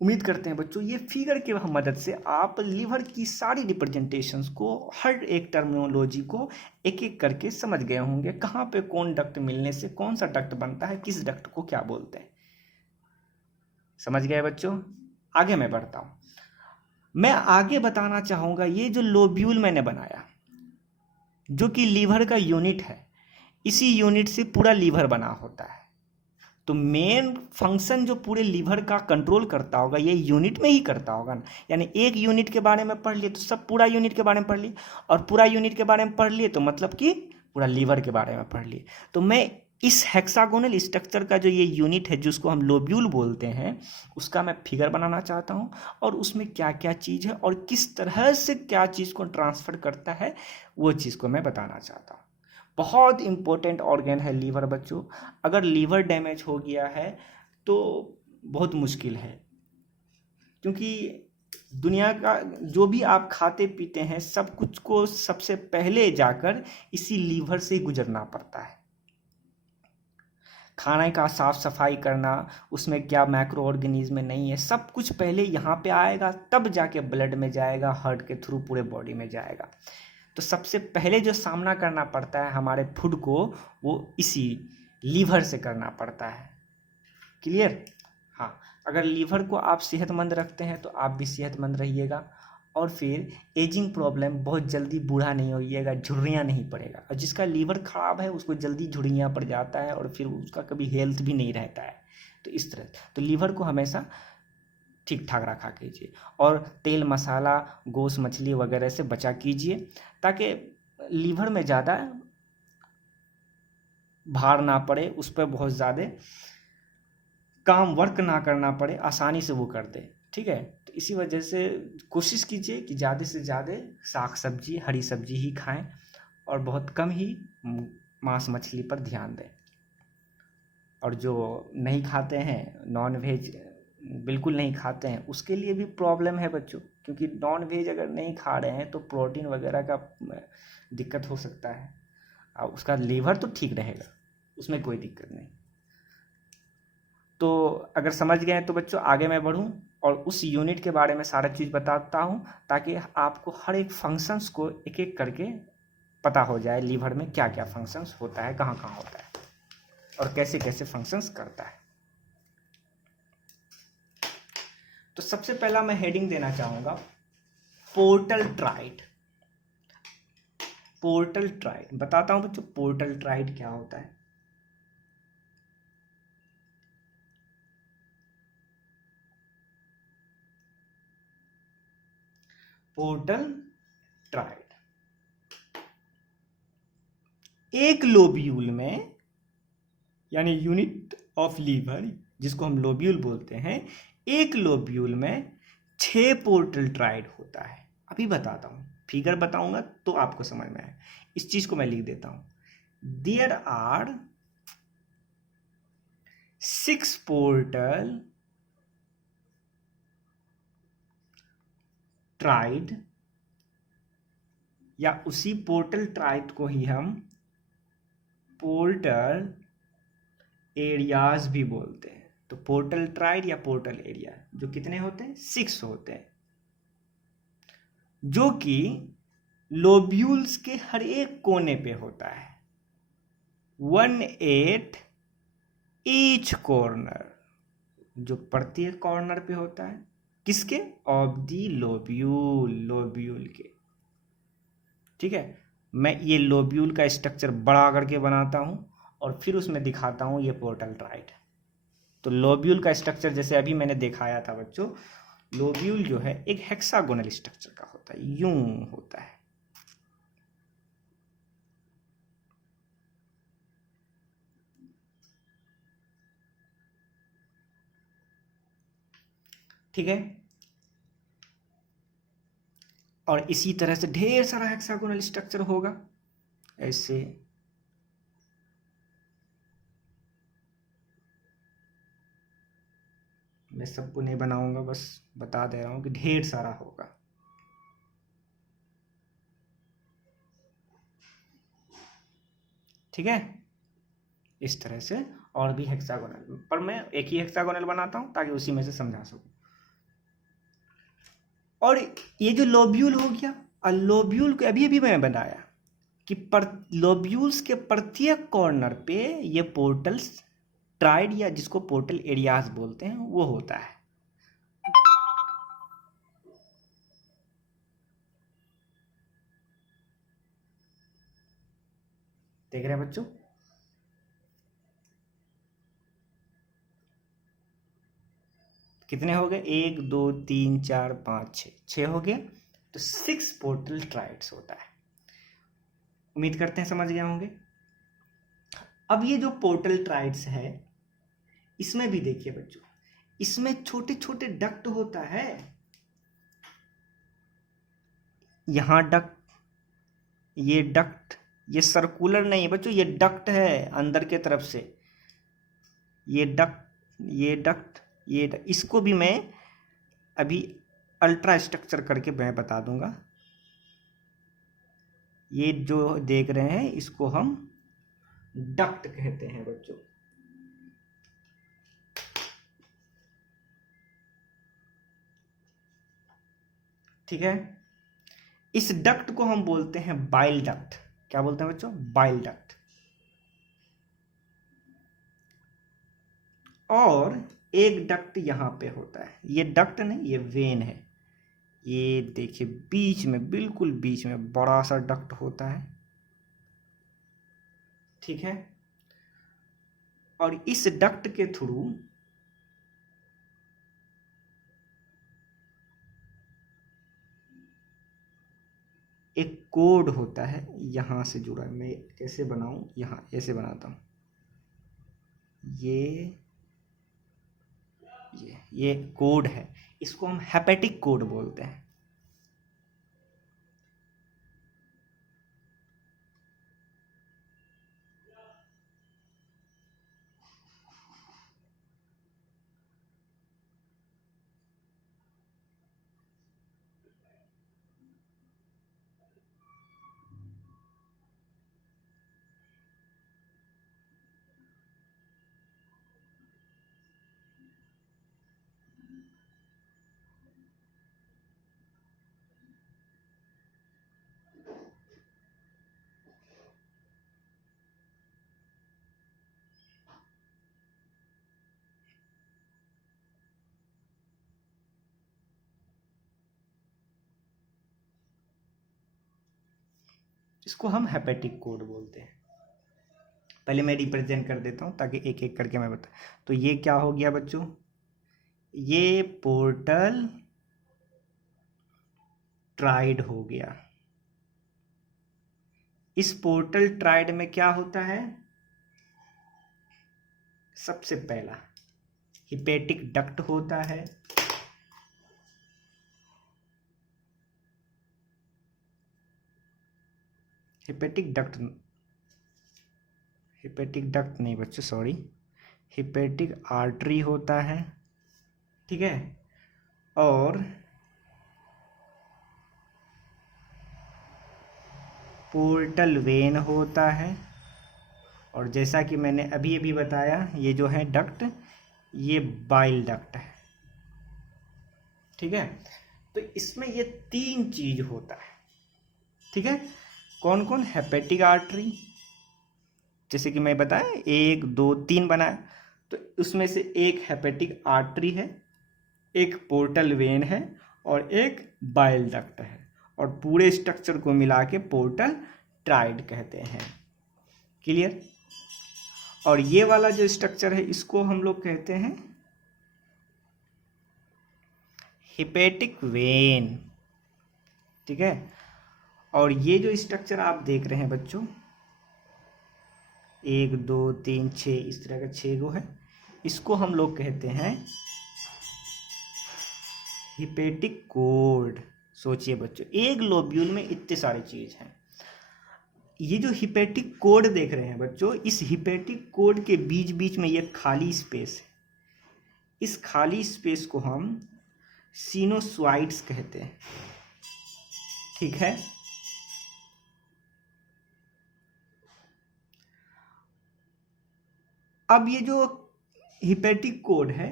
उम्मीद करते हैं बच्चों ये फिगर के मदद से आप लीवर की सारी रिप्रेजेंटेशंस को, हर एक टर्मिनोलॉजी को एक एक करके समझ गए होंगे, कहाँ पे कौन डक्ट मिलने से कौन सा डक्ट बनता है, किस डक्ट को क्या बोलते हैं। समझ गए बच्चों? आगे मैं बढ़ता हूँ। मैं आगे बताना चाहूँगा, ये जो लोब्यूल मैंने बनाया, जो कि लीवर का यूनिट है, इसी यूनिट से पूरा लीवर बना होता है। तो मेन फंक्शन जो पूरे लीवर का कंट्रोल करता होगा, ये यूनिट में ही करता होगा ना। यानी एक यूनिट के बारे में पढ़ लिए तो सब पूरा यूनिट के बारे में पढ़ लिए, और पूरा यूनिट के बारे में पढ़ लिए तो मतलब कि पूरा लीवर के बारे में पढ़ लिए। तो मैं इस हेक्सागोनल स्ट्रक्चर का जो ये यूनिट है, जिसको हम लोब्यूल बोलते हैं, उसका मैं फिगर बनाना चाहता हूँ, और उसमें क्या क्या चीज़ है और किस तरह से क्या चीज़ को ट्रांसफर करता है, वो चीज़ को मैं बताना चाहता हूँ। बहुत इंपॉर्टेंट ऑर्गन है लीवर बच्चों। अगर लीवर डैमेज हो गया है तो बहुत मुश्किल है, क्योंकि दुनिया का जो भी आप खाते पीते हैं, सब कुछ को सबसे पहले जाकर इसी लीवर से ही गुजरना पड़ता है। खाने का साफ सफाई करना, उसमें क्या मैक्रो ऑर्गेनिज्म नहीं है, सब कुछ पहले यहाँ पे आएगा, तब जाके ब्लड में जाएगा, हार्ट के थ्रू पूरे बॉडी में जाएगा। तो सबसे पहले जो सामना करना पड़ता है हमारे फूड को, वो इसी लीवर से करना पड़ता है। क्लियर? हाँ, अगर लीवर को आप सेहतमंद रखते हैं तो आप भी सेहतमंद रहिएगा, और फिर एजिंग प्रॉब्लम, बहुत जल्दी बूढ़ा नहीं होइएगा, झुर्रियाँ नहीं पड़ेगा। और जिसका लीवर खराब है उसको जल्दी झुर्रियाँ पड़ जाता है, और फिर उसका कभी हेल्थ भी नहीं रहता है। तो इस तरह तो लीवर को हमेशा ठीक ठाक रखा कीजिए, और तेल मसाला, गोश्त मछली वगैरह से बचा कीजिए, ताकि लीवर में ज़्यादा भार ना पड़े, उस पर बहुत ज़्यादा काम वर्क ना करना पड़े, आसानी से वो कर दे। ठीक है, तो इसी वजह से कोशिश कीजिए कि ज़्यादा से ज़्यादा साग सब्जी, हरी सब्जी ही खाएं, और बहुत कम ही मांस मछली पर ध्यान दें। और जो नहीं खाते हैं, नॉन वेज बिल्कुल नहीं खाते हैं, उसके लिए भी प्रॉब्लम है बच्चों, क्योंकि नॉन वेज अगर नहीं खा रहे हैं तो प्रोटीन वगैरह का दिक्कत हो सकता है, और उसका लीवर तो ठीक रहेगा, उसमें कोई दिक्कत नहीं। तो अगर समझ गए हैं तो बच्चों आगे मैं बढ़ूं और उस यूनिट के बारे में सारा चीज़ बताता हूं, ताकि आपको हर एक फंक्शंस को एक एक करके पता हो जाए, लीवर में क्या क्या फंक्शंस होता है, कहाँ कहाँ होता है, और कैसे कैसे फंक्शंस करता है। तो सबसे पहला मैं हेडिंग देना चाहूँगा, पोर्टल ट्राइड। पोर्टल ट्राइड बताता हूँ बच्चों, पोर्टल ट्राइड क्या होता है। Portal tried. एक लोब्यूल में, यानी यूनिट ऑफ लीवर जिसको हम लोब्यूल बोलते हैं, एक लोब्यूल में 6 पोर्टल ट्राइड होता है। अभी बताता हूं, फिगर बताऊंगा तो आपको समझ में आए। इस चीज को मैं लिख देता हूं। देयर आर 6 पोर्टल ट्राइड, या उसी पोर्टल ट्राइड को ही हम पोर्टल एरियाज भी बोलते हैं। तो पोर्टल ट्राइड या पोर्टल एरिया जो कितने होते हैं? 6 होते हैं, जो कि लोब्यूल्स के हर एक कोने पे होता है। 1/8 ईच कॉर्नर, जो प्रत्येक कॉर्नर पे होता है। किसके? ऑफ दी लोब्यूल, लोब्यूल के। ठीक है, मैं ये लोब्यूल का स्ट्रक्चर बड़ा करके बनाता हूं और फिर उसमें दिखाता हूं ये पोर्टल ट्राइड। तो लोब्यूल का स्ट्रक्चर जैसे अभी मैंने दिखाया था बच्चों, लोब्यूल जो है एक हेक्सागोनल स्ट्रक्चर का होता है, यूं होता है। ठीक है, और इसी तरह से ढेर सारा हेक्सागोनल स्ट्रक्चर होगा ऐसे। मैं सबको नहीं बनाऊंगा, बस बता दे रहा हूं कि ढेर सारा होगा। ठीक है, इस तरह से और भी हेक्सागोनल, पर मैं एक ही हेक्सागोनल बनाता हूं ताकि उसी में से समझा सकूं। और ये जो लोब्यूल हो गया, और लोब्यूल को अभी अभी मैंने बनाया कि लोब्यूल्स के प्रत्येक कॉर्नर पे ये पोर्टल्स ट्राइड, या जिसको पोर्टल एरियाज बोलते हैं, वो होता है। देख रहे हैं बच्चों? कितने हो गए? 1 2 3 4 5 6, 6 हो गया। तो 6 पोर्टल ट्राइड्स होता है। उम्मीद करते हैं समझ गए होंगे। अब ये जो पोर्टल ट्राइड्स है, इसमें भी देखिए बच्चों, इसमें छोटे छोटे डक्ट होता है। यहां डक्ट, ये डक्ट, ये सर्कुलर नहीं है बच्चों, ये डक्ट है अंदर के तरफ से। ये डक्ट, ये डक्ट, ये डक्ट, इसको भी मैं अभी अल्ट्रा स्ट्रक्चर करके मैं बता दूंगा। ये जो देख रहे हैं इसको हम डक्ट कहते हैं बच्चों। ठीक है, इस डक्ट को हम बोलते हैं बाइल डक्ट। क्या बोलते हैं बच्चों? Bile duct. और एक डक्ट यहां पे होता है, ये डक्ट नहीं, ये वेन है। ये देखिए बीच में, बिल्कुल बीच में बड़ा सा डक्ट होता है। ठीक है, और इस डक्ट के थ्रू एक कोड होता है यहां से जुड़ा है। मैं कैसे बनाऊं? यहां ऐसे बनाता हूं। ये कोड है, इसको हम हेपेटिक कोड बोलते हैं। इसको हम हेपेटिक कोड बोलते हैं। पहले मैं रिप्रेजेंट कर देता हूं ताकि एक एक करके मैं बता। तो ये क्या हो गया बच्चों? ये पोर्टल ट्राइड हो गया। इस पोर्टल ट्राइड में क्या होता है? सबसे पहला हिपेटिक डक्ट होता है, हिपेटिक डक्ट नहीं बच्चों, सॉरी, हिपेटिक आर्टरी होता है, ठीक है, और पोर्टल वेन होता है, और जैसा कि मैंने अभी अभी बताया ये जो है डक्ट, ये बाइल डक्ट है, ठीक है। तो इसमें ये 3 चीज होता है, ठीक है। कौन कौन? हेपेटिक आर्टरी, जैसे कि मैं बताया 1 2 3 बनाया, तो उसमें से एक हेपेटिक आर्टरी है, एक पोर्टल वेन है, और एक बाइल डक्ट है, और पूरे स्ट्रक्चर को मिला के पोर्टल ट्राइड कहते हैं। क्लियर? और ये वाला जो स्ट्रक्चर है इसको हम लोग कहते हैं हिपेटिक वेन, ठीक है। और ये जो स्ट्रक्चर आप देख रहे हैं बच्चों, 1 2 3 6, इस तरह का 6 गो है, इसको हम लोग कहते हैं हिपेटिक कोड। सोचिए बच्चों, एक लोब्यूल में इतने सारे चीज हैं। ये जो हिपेटिक कोड देख रहे हैं बच्चों, इस हिपेटिक कोड के बीच बीच में ये खाली स्पेस है, इस खाली स्पेस को हम सिनोसॉइड्स कहते हैं, ठीक है। अब ये जो हिपेटिक कोड है,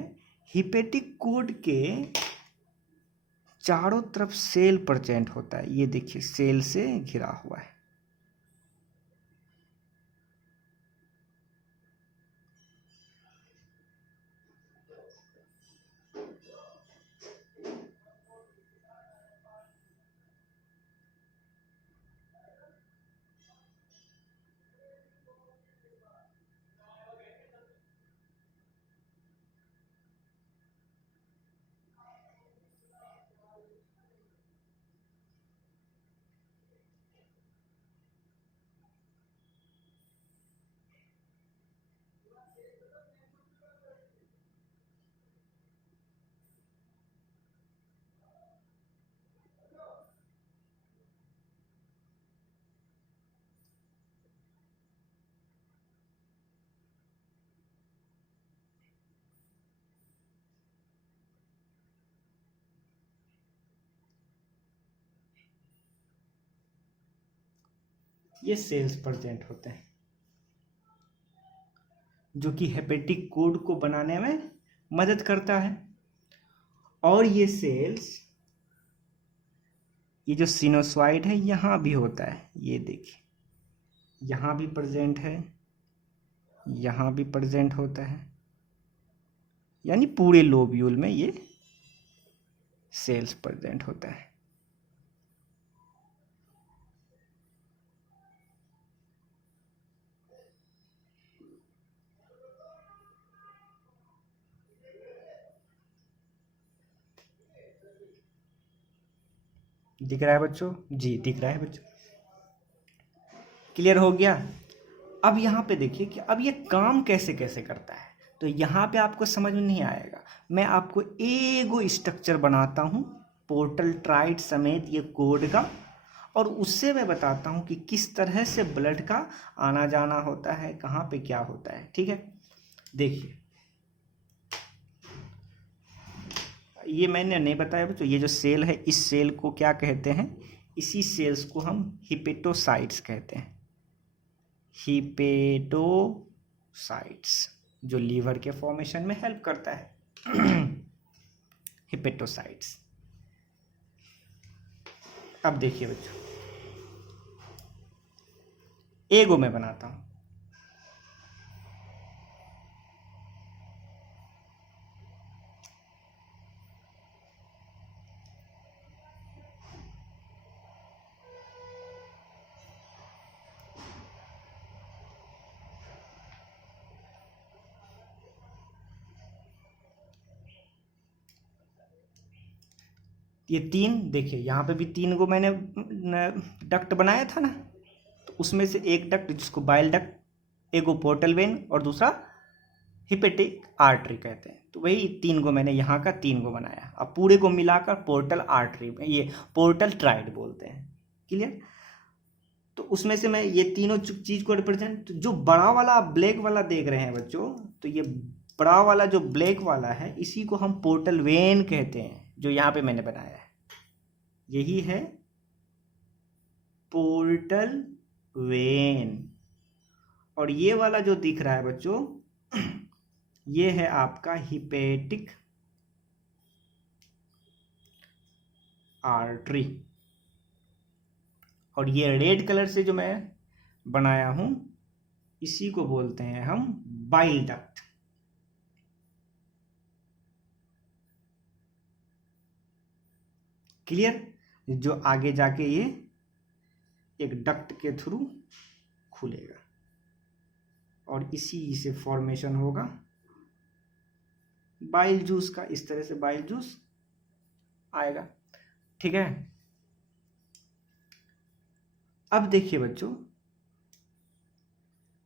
हिपेटिक कोड के चारों तरफ सेल प्रेजेंट होता है, ये देखिए सेल से घिरा हुआ है। ये सेल्स प्रेजेंट होते हैं जो कि हेपेटिक कोड को बनाने में मदद करता है। और ये सेल्स, ये जो सिनोसॉइड है यहाँ भी होता है, ये देखिए यहाँ भी प्रेजेंट है, यहाँ भी प्रेजेंट होता है, यानी पूरे लोब्यूल में ये सेल्स प्रेजेंट होता है। दिख रहा है बच्चों? जी दिख रहा है बच्चों। क्लियर हो गया? अब यहाँ पे देखिए कि अब ये काम कैसे कैसे करता है, तो यहाँ पे आपको समझ में नहीं आएगा। मैं आपको एगो स्ट्रक्चर बनाता हूँ पोर्टल ट्राइड समेत ये कोड का, और उससे मैं बताता हूँ कि किस तरह से ब्लड का आना जाना होता है, कहाँ पे क्या होता है, ठीक है। देखिए ये मैंने नहीं बताया बच्चों, ये जो सेल है इस सेल को क्या कहते हैं? इसी सेल्स को हम हिपेटोसाइट्स कहते हैं, हिपेटोसाइट्स, जो लीवर के फॉर्मेशन में हेल्प करता है। हिपेटोसाइट्स। अब देखिए बच्चों, एगो मैं बनाता हूं, ये तीन देखिए, यहाँ पे भी 3 गो मैंने डक्ट बनाया था ना, तो उसमें से एक डक्ट जिसको बाइल डक्ट, एक गो पोर्टल वेन और दूसरा हिपेटिक आर्टरी कहते हैं। तो वही 3 गो मैंने यहाँ का 3 गो बनाया। अब पूरे को मिलाकर पोर्टल आर्टरी, ये पोर्टल ट्राइड बोलते हैं। क्लियर? तो उसमें से मैं ये तीनों चीज को रिप्रेजेंट, तो जो बड़ा वाला आप ब्लैक वाला देख रहे हैं बच्चों, तो ये बड़ा वाला जो ब्लैक वाला है इसी को हम पोर्टल वेन कहते हैं, जो यहाँ पे मैंने बनाया है यही है पोर्टल वेन। और ये वाला जो दिख रहा है बच्चों ये है आपका हिपेटिक आर्टरी। और ये रेड कलर से जो मैं बनाया हूं इसी को बोलते हैं हम बाइल डक्ट। क्लियर? जो आगे जाके ये एक डक्ट के थ्रू खुलेगा और इसी से फॉर्मेशन होगा बाइल जूस का। इस तरह से बाइल जूस आएगा। ठीक है? अब देखिए बच्चों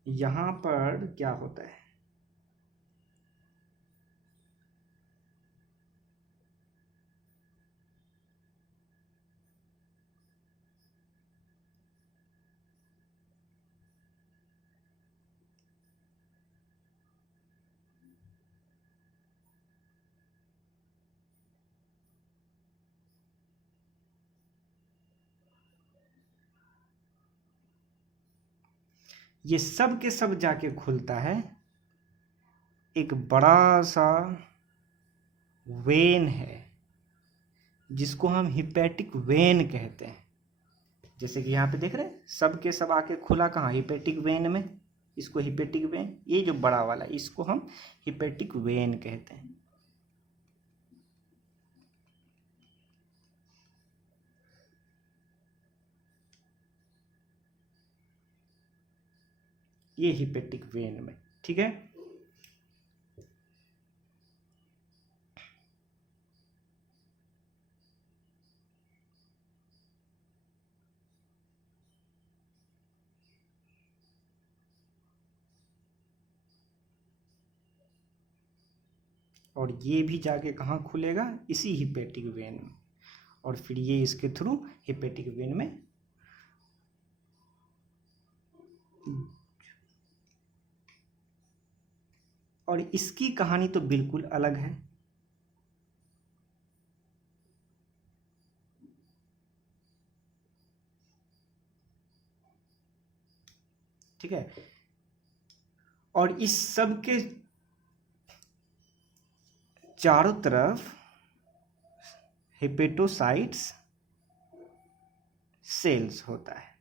यहां पर क्या होता है, ये सब के सब जाके खुलता है एक बड़ा सा वेन है जिसको हम हिपेटिक वेन कहते हैं। जैसे कि यहाँ पे देख रहे हैं सब के सब आके खुला कहाँ, हिपेटिक वेन में। इसको हिपेटिक वेन, ये जो बड़ा वाला इसको हम हिपेटिक वेन कहते हैं। ये हिपेटिक वेन में। ठीक है? और ये भी जाके कहाँ खुलेगा, इसी हिपेटिक वेन में। और फिर ये इसके थ्रू हिपेटिक वेन में और इसकी कहानी तो बिल्कुल अलग है। ठीक है? और इस सब के चारों तरफ हेपेटोसाइट्स सेल्स होता है।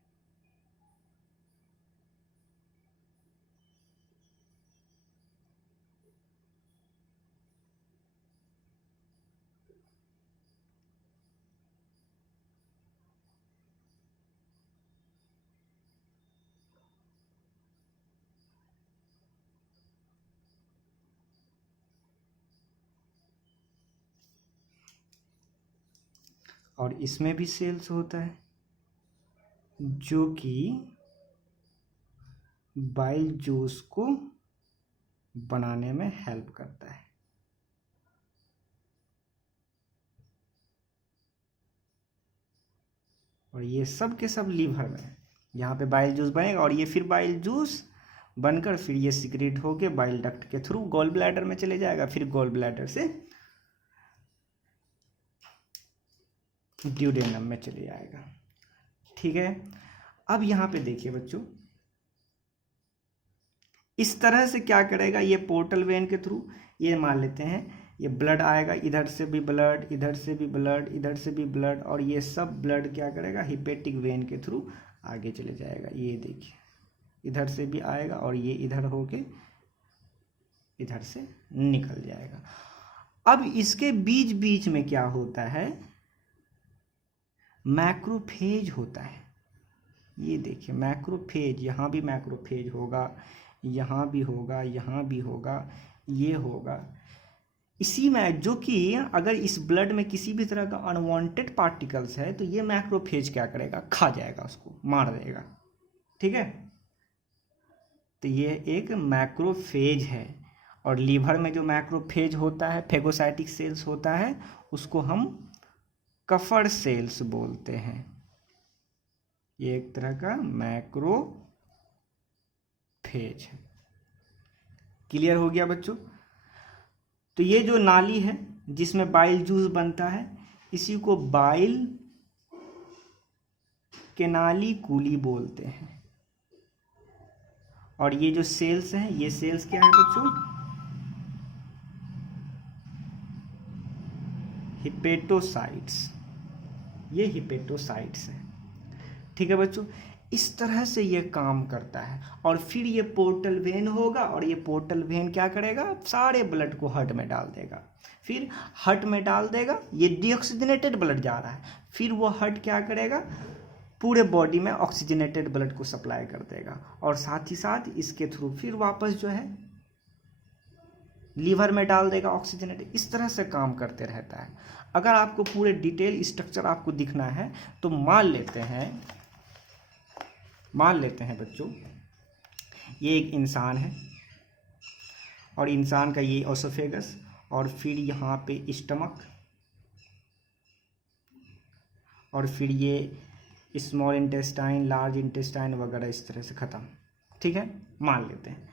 और इसमें भी सेल्स होता है जो कि बाइल जूस को बनाने में हेल्प करता है। और ये सब के सब लीवर में है। यहाँ पे बाइल जूस बनेगा और ये फिर बाइल जूस बनकर फिर ये सिक्रेट होके बाइल डक्ट के थ्रू गॉल ब्लैडर में चले जाएगा, फिर गॉल ब्लैडर से ड्यूडेनम में चले जाएगा। ठीक है? अब यहाँ पे देखिए बच्चों इस तरह से क्या करेगा, ये पोर्टल वेन के थ्रू ये मान लेते हैं ये ब्लड आएगा, इधर से भी ब्लड, इधर से भी ब्लड, इधर से भी ब्लड, और ये सब ब्लड क्या करेगा हिपेटिक वेन के थ्रू आगे चले जाएगा। ये देखिए इधर से भी आएगा और ये इधर होके इधर से निकल जाएगा। अब इसके बीच बीच में क्या होता है, मैक्रोफेज होता है। ये देखिए मैक्रोफेज, यहाँ भी मैक्रोफेज होगा, यहाँ भी होगा, यहाँ भी होगा, ये होगा। इसी में जो कि अगर इस ब्लड में किसी भी तरह का अनवांटेड पार्टिकल्स है तो ये मैक्रोफेज क्या करेगा, खा जाएगा, उसको मार देगा। ठीक है, तो ये एक मैक्रोफेज है। और लीवर में जो मैक्रोफेज होता है, फेगोसाइटिक सेल्स होता है, उसको हम कफर सेल्स बोलते हैं। ये एक तरह का मैक्रोफेज है। क्लियर हो गया बच्चों? तो ये जो नाली है जिसमें बाइल जूस बनता है, इसी को बाइल केनाली कूली बोलते हैं। और ये जो सेल्स हैं, ये सेल्स क्या है बच्चों, हिपेटोसाइट्स। ये हिपेटोसाइट्स है। ठीक है बच्चों, इस तरह से ये काम करता है। और फिर ये पोर्टल वेन होगा, और ये पोर्टल वेन क्या करेगा, सारे ब्लड को हार्ट में डाल देगा। फिर हार्ट में डाल देगा, ये डीऑक्सीजनेटेड ब्लड जा रहा है, फिर वो हार्ट क्या करेगा, पूरे बॉडी में ऑक्सीजनेटेड ब्लड को सप्लाई कर देगा। और साथ ही साथ इसके थ्रू फिर वापस जो है लीवर में डाल देगा ऑक्सीजनेटेड। इस तरह से काम करते रहता है। अगर आपको पूरे डिटेल स्ट्रक्चर आपको दिखना है तो मान लेते हैं बच्चों, ये एक इंसान है, और इंसान का ये ओसोफेगस, और फिर यहाँ पे स्टमक, और फिर ये स्मॉल इंटेस्टाइन, लार्ज इंटेस्टाइन वगैरह, इस तरह से ख़त्म। ठीक है, मान लेते हैं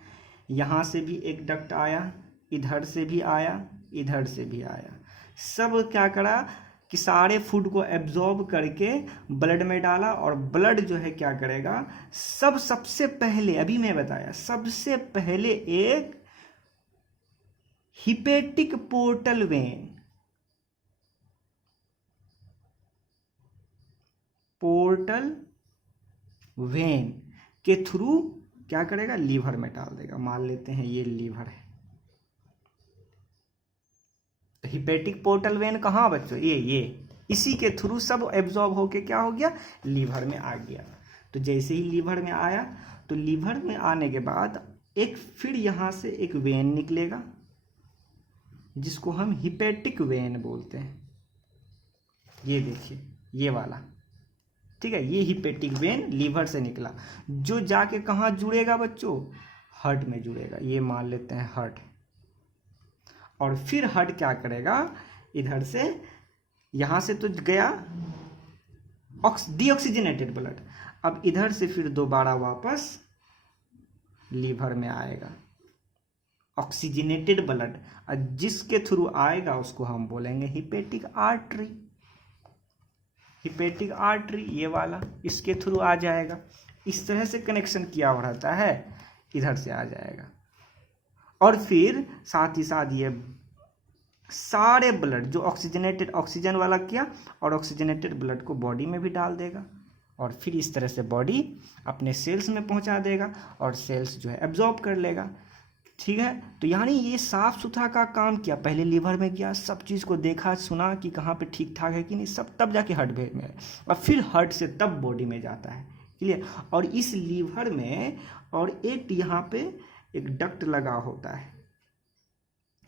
यहाँ से भी एक डक्ट आया, इधर से भी आया, इधर से भी आया। सब क्या करा कि सारे फूड को एब्जॉर्ब करके ब्लड में डाला, और ब्लड जो है क्या करेगा, सबसे पहले, अभी मैं बताया, सबसे पहले एक हिपेटिक पोर्टल वेन के थ्रू क्या करेगा, लीवर में डाल देगा। मान लेते हैं ये लीवर है। तो हिपेटिक पोर्टल वेन कहाँ बच्चों, ये इसी के थ्रू सब एब्जॉर्ब होके क्या हो गया, लीवर में आ गया। तो जैसे ही लीवर में आया, तो लीवर में आने के बाद एक फिर यहाँ से एक वेन निकलेगा, जिसको हम हिपेटिक वेन बोलते हैं। ये देखिए, ये वाला, ठीक है, ये हिपेटिक वेन लीवर से निकला, जो जाके कहाँ जुड़ेगा बच्चों, हार्ट में जुड़ेगा। ये मान लेते हैं हार्ट। और फिर हार्ट क्या करेगा, इधर से, यहाँ से तो गया डीऑक्सीजनेटेड ब्लड, अब इधर से फिर दोबारा वापस लीवर में आएगा ऑक्सीजनेटेड ब्लड, और जिसके थ्रू आएगा उसको हम बोलेंगे हिपेटिक आर्टरी। हिपेटिक आर्टरी ये वाला इसके थ्रू आ जाएगा। इस तरह से कनेक्शन किया हुआ रहता है, इधर से आ जाएगा। और फिर साथ ही साथ ये सारे ब्लड जो ऑक्सीजनेटेड, ऑक्सीजन वाला किया, और ऑक्सीजनेटेड ब्लड को बॉडी में भी डाल देगा, और फिर इस तरह से बॉडी अपने सेल्स में पहुंचा देगा, और सेल्स जो है एब्जॉर्ब कर लेगा। ठीक है, तो यानी ये साफ सुथरा का काम किया, पहले लीवर में गया, सब चीज़ को देखा सुना कि कहाँ पे ठीक ठाक है कि नहीं, सब तब जाके हार्ट में है, और फिर हार्ट से तब बॉडी में जाता है। क्लियर? और इस लीवर में और एक यहाँ पे एक डक्ट लगा होता है,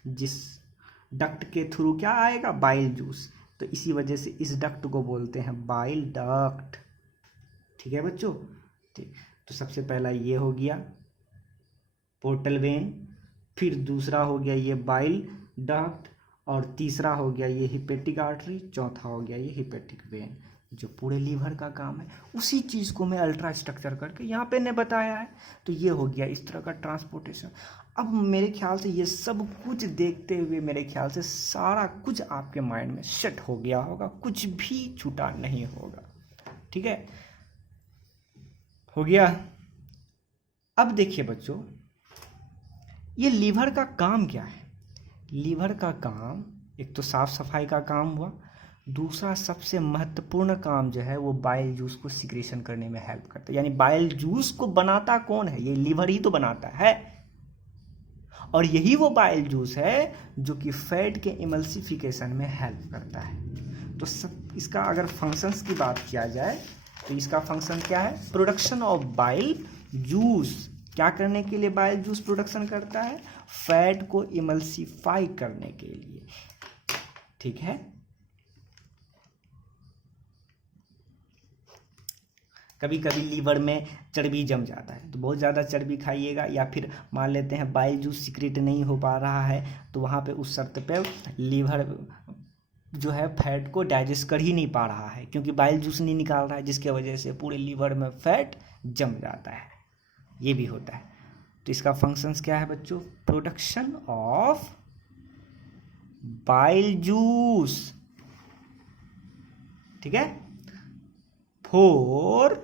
जिस डक्ट के थ्रू क्या आएगा, बाइल जूस। तो इसी वजह से इस डक्ट को बोलते हैं बाइल डक्ट। ठीक है बच्चों? ठीक, तो सबसे पहला ये हो गया पोर्टल वेन, फिर दूसरा हो गया ये बाइल डक्ट, और तीसरा हो गया ये हिपेटिक आर्टरी, चौथा हो गया ये हिपेटिक वेन, जो पूरे लीवर का काम है। उसी चीज़ को मैं अल्ट्रा स्ट्रक्चर करके यहाँ पे ने बताया है। तो ये हो गया इस तरह का ट्रांसपोर्टेशन। अब मेरे ख्याल से ये सब कुछ देखते हुए मेरे ख्याल से सारा कुछ आपके माइंड में सेट हो गया होगा, कुछ भी छूटा नहीं होगा। ठीक है, हो गया। अब देखिए बच्चों, ये लीवर का काम क्या है। लीवर का काम एक तो साफ सफाई का काम हुआ, दूसरा सबसे महत्वपूर्ण काम जो है वो बाइल जूस को सिक्रेशन करने में हेल्प करता है। यानी बाइल जूस को बनाता कौन है, ये लीवर ही तो बनाता है। और यही वो बाइल जूस है जो कि फैट के इमल्सिफिकेशन में हेल्प करता है। तो सब इसका अगर फंक्शंस की बात किया जाए तो इसका फंक्शन क्या है, प्रोडक्शन ऑफ बाइल जूस क्या करने के लिए बाइल जूस प्रोडक्शन करता है? फैट को इमल्सिफाई करने के लिए, ठीक है। कभी कभी लीवर में चर्बी जम जाता है, तो बहुत ज़्यादा चर्बी खाइएगा, या फिर मान लेते हैं बाइल जूस सीक्रेट नहीं हो पा रहा है, तो वहाँ पे उस शर्त पे लीवर जो है फैट को डाइजेस्ट कर ही नहीं पा रहा है, क्योंकि बाइल जूस नहीं निकाल रहा है, जिसके वजह से पूरे लीवर में फैट जम जाता है। ये भी होता है। तो इसका फंक्शंस क्या है बच्चों? प्रोडक्शन ऑफ बाइल जूस, ठीक है, फॉर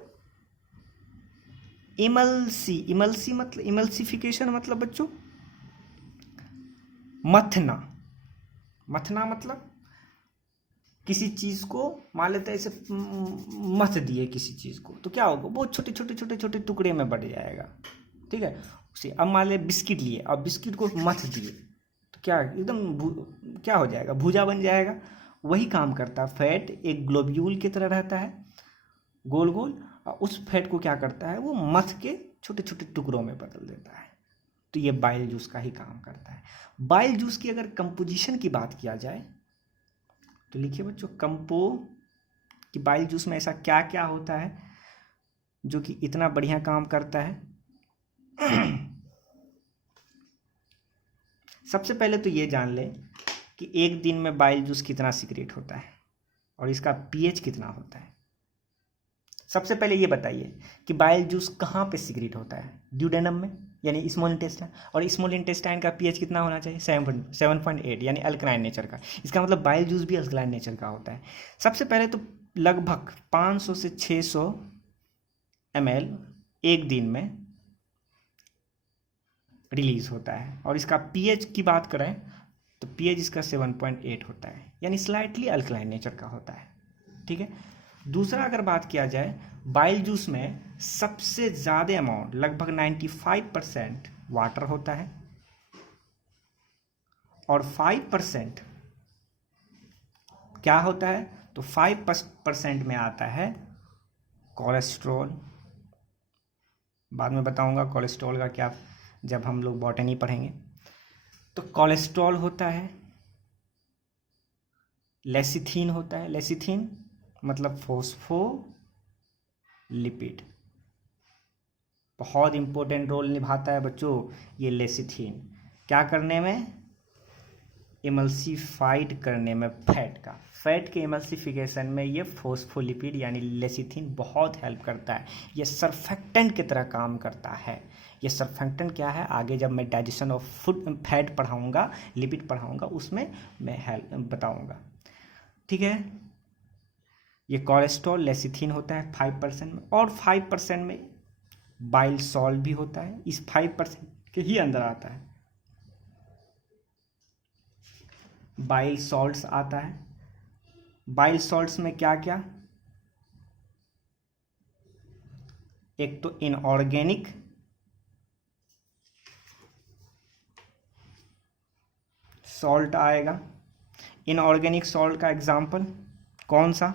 इमल्सी मतलब इमल्सिफिकेशन मतलब बच्चों मथना मतलब किसी चीज को मान लेते हैं ऐसे मथ दिए किसी चीज को, तो क्या होगा? बहुत छोटे टुकड़े में बढ़ जाएगा, ठीक है। उसे अब मान ले बिस्किट लिए, अब बिस्किट को मथ दिए, तो क्या एकदम क्या हो जाएगा? भूजा बन जाएगा। वही काम करता है। फैट एक ग्लोब्यूल की तरह रहता है, गोल गोल, और उस फैट को क्या करता है? वो मथ के छोटे छोटे टुकड़ों में बदल देता है। तो ये बाइल जूस का ही काम करता है। बाइल जूस की अगर कंपोजिशन की बात किया जाए तो लिखिए बच्चों, कि बाइल जूस में ऐसा क्या क्या होता है जो कि इतना बढ़िया काम करता है। सबसे पहले तो ये जान ले कि एक दिन में बाइल जूस कितना सीक्रेट होता है और इसका पीएच कितना होता है। सबसे पहले ये बताइए कि बाइल जूस कहाँ पे सीक्रेट होता है? ड्यूडेनम में, यानी स्मॉल इंटेस्टाइन। और स्मॉल इंटेस्टाइन का पीएच कितना होना चाहिए? 7.8, यानी अल्कलाइन नेचर का। इसका मतलब बाइल जूस भी अल्कलाइन नेचर का होता है। सबसे पहले तो लगभग 500 से 600 ml एक दिन में रिलीज होता है। और इसका पीएच की बात करें तो पीएच इसका 7.8 होता है, यानी स्लाइटली अल्कलाइन नेचर का होता है, ठीक है। दूसरा अगर बात किया जाए, बाइल जूस में सबसे ज़्यादा अमाउंट लगभग 95% वाटर होता है और 5% क्या होता है? तो 5% में आता है कोलेस्ट्रॉल। बाद में बताऊंगा कोलेस्ट्रॉल का क्या, जब हम लोग बॉटनी पढ़ेंगे। तो कोलेस्ट्रॉल होता है, लेसिथिन होता है, लेसिथिन मतलब फॉस्फोलिपिड, बहुत इंपॉर्टेंट रोल निभाता है बच्चों ये लेसिथिन। क्या करने में? इमल्सिफाइड करने में फैट के इमल्सिफिकेशन में ये फॉस्फोलिपिड यानी लेसिथिन बहुत हेल्प करता है। ये सरफेक्टेंट की तरह काम करता है। ये सरफेक्टेंट क्या है? आगे जब मैं डाइजेशन ऑफ फूड फैट पढ़ाऊंगा, लिपिड पढ़ाऊंगा, उसमें मैं हेल्प बताऊंगा, ठीक है। ये कोलेस्ट्रॉल लेसिथिन होता है 5% में, और 5% में बाइल सॉल्ट भी होता है, इस 5% के ही अंदर आता है। बाइल सॉल्ट्स आता है। बाइल सॉल्ट्स में क्या क्या? एक तो इनऑर्गेनिक सॉल्ट आएगा। इनऑर्गेनिक सॉल्ट का एग्जाम्पल कौन सा?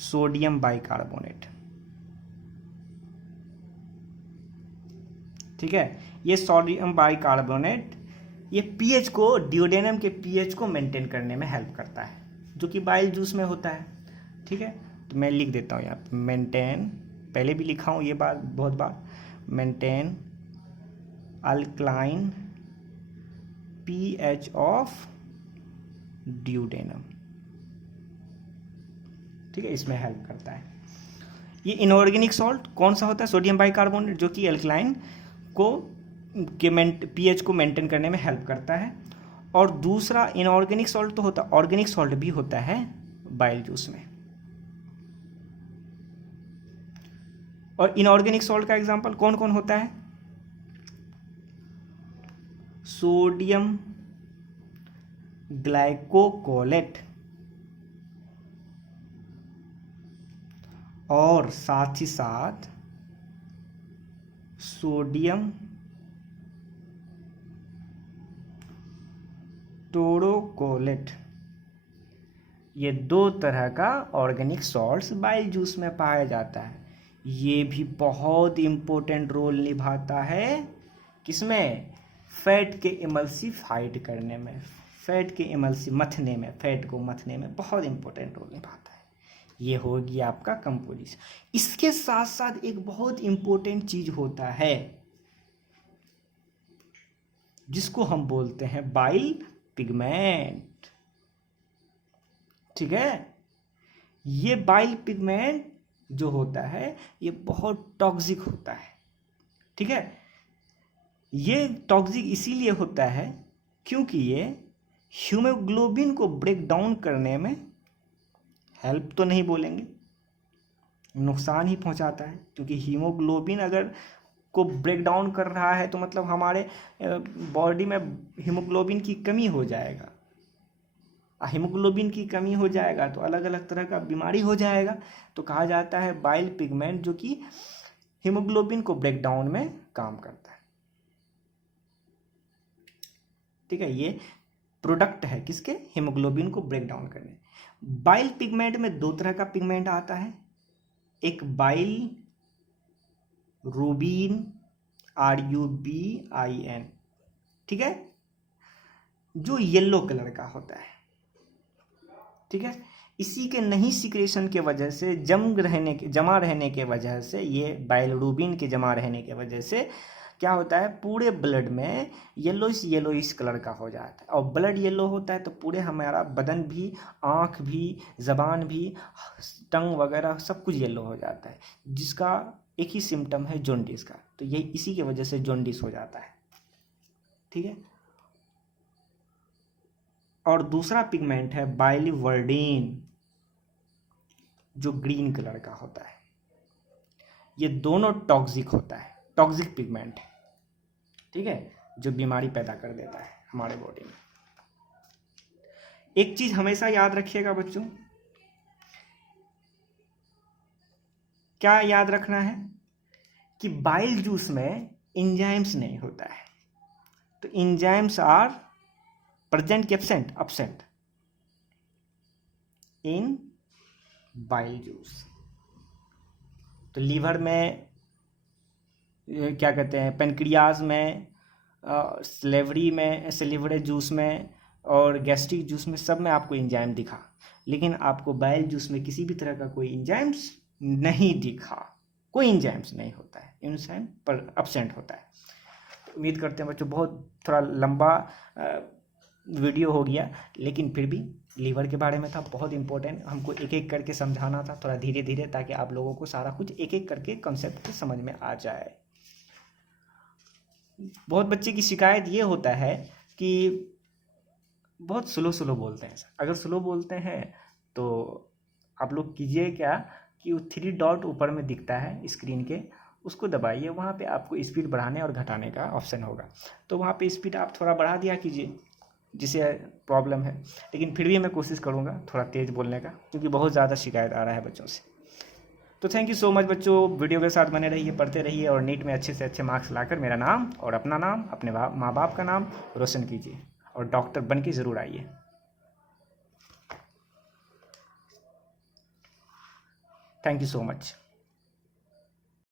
सोडियम बाइकार्बोनेट, ठीक है। ये सोडियम बाइकार्बोनेट ये पीएच को, ड्यूडेनम के पीएच को मेंटेन करने में हेल्प करता है, जो कि बाइल जूस में होता है, ठीक है। तो मैं लिख देता हूँ यहाँ पे मेंटेन, पहले भी लिखा हूँ ये बात बहुत बार, maintain alkaline pH of duodenum, ठीक है, इसमें हेल्प करता है। ये इनऑर्गेनिक सॉल्ट कौन सा होता है? सोडियम बाइकार्बोनेट, जो कि अल्कलाइन को पीएच को मेंटेन करने में हेल्प करता है। और दूसरा इनऑर्गेनिक सॉल्ट तो होता है, ऑर्गेनिक सॉल्ट भी होता है बाइल जूस में। और इनऑर्गेनिक सॉल्ट का एग्जांपल कौन कौन होता है? सोडियम ग्लाइकोकोलेट और साथ ही साथ सोडियम टोरोकोलेट। ये दो तरह का ऑर्गेनिक सॉल्ट्स बाइल जूस में पाया जाता है। ये भी बहुत इम्पोर्टेंट रोल निभाता है किसमें, फैट के इमल्सिफाइड करने में, फैट के मथने में, फैट को मथने में बहुत इम्पोर्टेंट रोल निभाता है। ये हो गया आपका कंपोजिशन। इसके साथ साथ एक बहुत इम्पोर्टेंट चीज होता है जिसको हम बोलते हैं बाइल पिगमेंट। ठीक है, ये बाइल पिगमेंट जो होता है ये बहुत टॉक्सिक होता है। ठीक है, ये टॉक्सिक इसीलिए होता है क्योंकि ये हीमोग्लोबिन को ब्रेक डाउन करने में हेल्प तो नहीं बोलेंगे, नुकसान ही पहुंचाता है। क्योंकि हीमोग्लोबिन अगर को ब्रेक डाउन कर रहा है तो मतलब हमारे बॉडी में हीमोग्लोबिन की कमी हो जाएगा। हीमोग्लोबिन की कमी हो जाएगा तो अलग अलग तरह का बीमारी हो जाएगा। तो कहा जाता है बाइल पिगमेंट जो कि हीमोग्लोबिन को ब्रेक डाउन में काम करता है। ठीक है, ये प्रोडक्ट है किसके, हीमोग्लोबिन को ब्रेक डाउन करने। बाइल पिगमेंट में दो तरह का पिगमेंट आता है, एक बाइल रूबिन, RUBIN, ठीक है, जो येलो कलर का होता है। ठीक है, इसी के नहीं सिक्रेशन के वजह से जमा रहने के वजह से, ये बाइलरूबिन के जमा रहने के वजह से क्या होता है, पूरे ब्लड में येलोइश कलर का हो जाता है। और ब्लड येलो होता है तो पूरे हमारा बदन भी, आँख भी, ज़बान भी, टंग वगैरह सब कुछ येलो हो जाता है, जिसका एक ही सिम्टम है जॉन्डिस का। तो ये इसी की वजह से जॉन्डिस हो जाता है। ठीक है, और दूसरा पिगमेंट है बाइलिवर्डिन जो ग्रीन कलर का होता है। ये दोनों टॉक्सिक होता है, टॉक्सिक पिगमेंट है। ठीक है, जो बीमारी पैदा कर देता है हमारे बॉडी में। एक चीज हमेशा याद रखिएगा बच्चों, क्या याद रखना है कि बाइल जूस में एंजाइम्स नहीं होता है। तो enzymes are present, absent in bile juice. तो लीवर में क्या कहते हैं, पेनक्रियाज में, सेलिवरी जूस में और गैस्ट्रिक जूस में, सब में आपको एंजाइम दिखा, लेकिन आपको बाइल जूस में किसी भी तरह का कोई एंजाइम्स नहीं दिखा, कोई एंजाइम्स नहीं होता है, एंजाइम पर एब्सेंट होता है। उम्मीद करते हैं बच्चों बहुत थोड़ा लंबा वीडियो हो गया, लेकिन फिर भी लीवर के बारे में था, बहुत इंपॉर्टेंट, हमको एक एक करके समझाना था थोड़ा धीरे धीरे, ताकि आप लोगों को सारा कुछ एक एक करके कॉन्सेप्ट समझ में आ जाए। बहुत बच्चे की शिकायत ये होता है कि बहुत स्लो बोलते हैं। अगर स्लो बोलते हैं तो आप लोग कीजिए क्या कि वो 3 डॉट ऊपर में दिखता है स्क्रीन के, उसको दबाइए, वहाँ पे आपको स्पीड बढ़ाने और घटाने का ऑप्शन होगा। तो वहाँ पे स्पीड आप थोड़ा बढ़ा दिया कीजिए, जिसे प्रॉब्लम है। लेकिन फिर भी मैं कोशिश करूँगा थोड़ा तेज़ बोलने का, क्योंकि बहुत ज़्यादा शिकायत आ रहा है बच्चों से। तो थैंक यू सो मच बच्चों, वीडियो के साथ बने रहिए, पढ़ते रहिए और नीट में अच्छे से अच्छे मार्क्स लाकर मेरा नाम और अपना नाम, अपने माँ बाप का नाम रोशन कीजिए और डॉक्टर बन के ज़रूर आइए। Thank you so much.